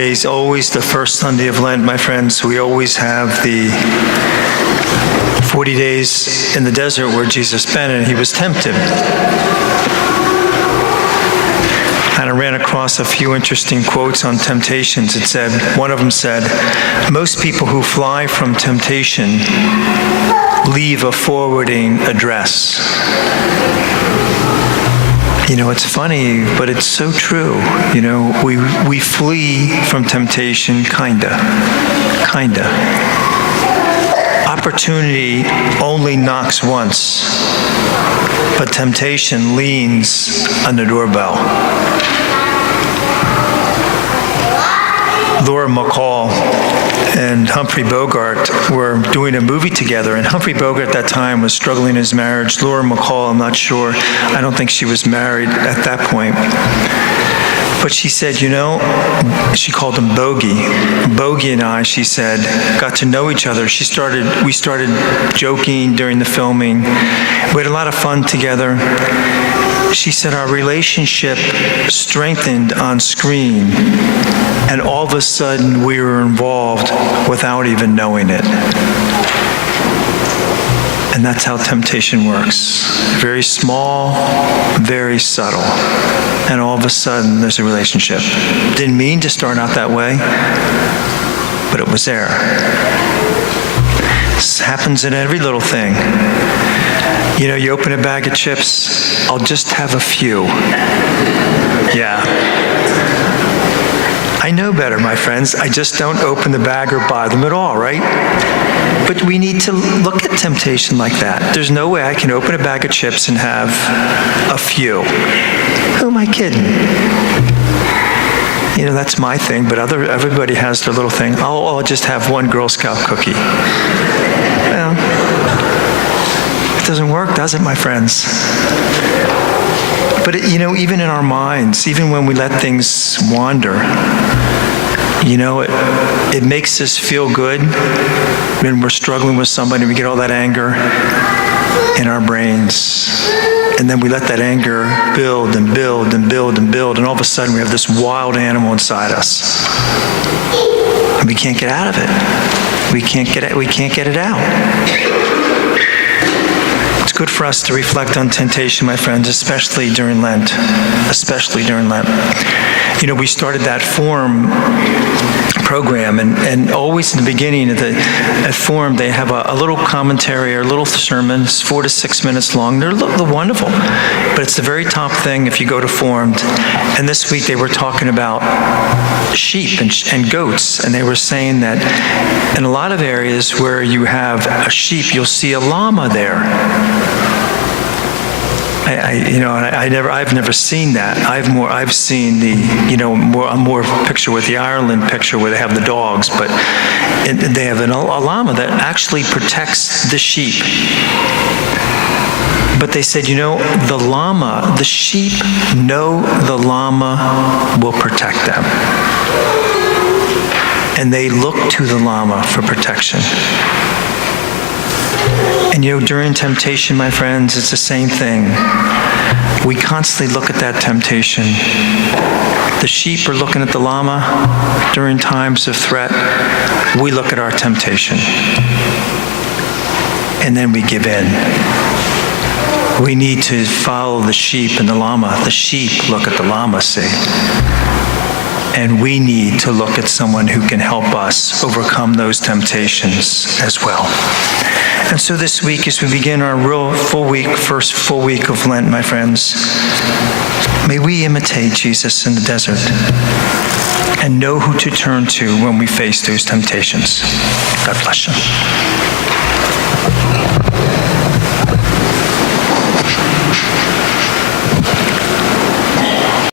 Today's always the first Sunday of Lent, my friends. We always have the 40 days in the desert where Jesus spent and he was tempted. And I ran across a few interesting quotes on temptations. It said, one of them said, most people who fly from temptation leave a forwarding address. You know, it's funny, but it's so true. You know, we flee from temptation, kinda. Opportunity only knocks once, but temptation leans on the doorbell. Laura McCall and Humphrey Bogart were doing a movie together, and Humphrey Bogart at that time was struggling in his marriage. Laura McCall, I'm not sure. I don't think she was married at that point. But she said, you know, she called him Bogey. Bogey and I, she said, got to know each other. We started joking during the filming. We had a lot of fun together. She said our relationship strengthened on screen, and all of a sudden we were involved without even knowing it. And that's how temptation works. Very small, very subtle. And all of a sudden there's a relationship. Didn't mean to start out that way, but it was there. This happens in every little thing. You know, you open a bag of chips, I'll just have a few. Yeah. I know better, my friends. I just don't open the bag or buy them at all, right? But we need to look at temptation like that. There's no way I can open a bag of chips and have a few. Who am I kidding? You know, that's my thing, but everybody has their little thing. I'll just have one Girl Scout cookie. Well, it doesn't work, does it, my friends? But, you know, even in our minds, even when we let things wander, you know, it makes us feel good when we're struggling with somebody. We get all that anger in our brains. And then we let that anger build and build and build and build. And all of a sudden we have this wild animal inside us. And we can't get out of it. We can't get it out. It's good for us to reflect on temptation, my friends, especially during Lent. You know, we started that Forum program, and always in the beginning at Forum, they have a little commentary or little sermons, 4 to 6 minutes long. They're wonderful, but it's the very top thing if you go to Forum. And this week they were talking about sheep and goats, and they were saying that in a lot of areas where you have a sheep, you'll see a llama there. I've never seen that. I've seen a more picture with the Ireland picture where they have the dogs, but they have a llama that actually protects the sheep. But they said, you know, the sheep know the llama will protect them. And they look to the llama for protection. And you know, during temptation, my friends, it's the same thing. We constantly look at that temptation. The sheep are looking at the llama during times of threat. We look at our temptation. And then we give in. We need to follow the sheep and the llama. The sheep look at the llama, see? And we need to look at someone who can help us overcome those temptations as well. And so this week, as we begin our first full week of Lent, my friends, may we imitate Jesus in the desert and know who to turn to when we face those temptations. God bless you.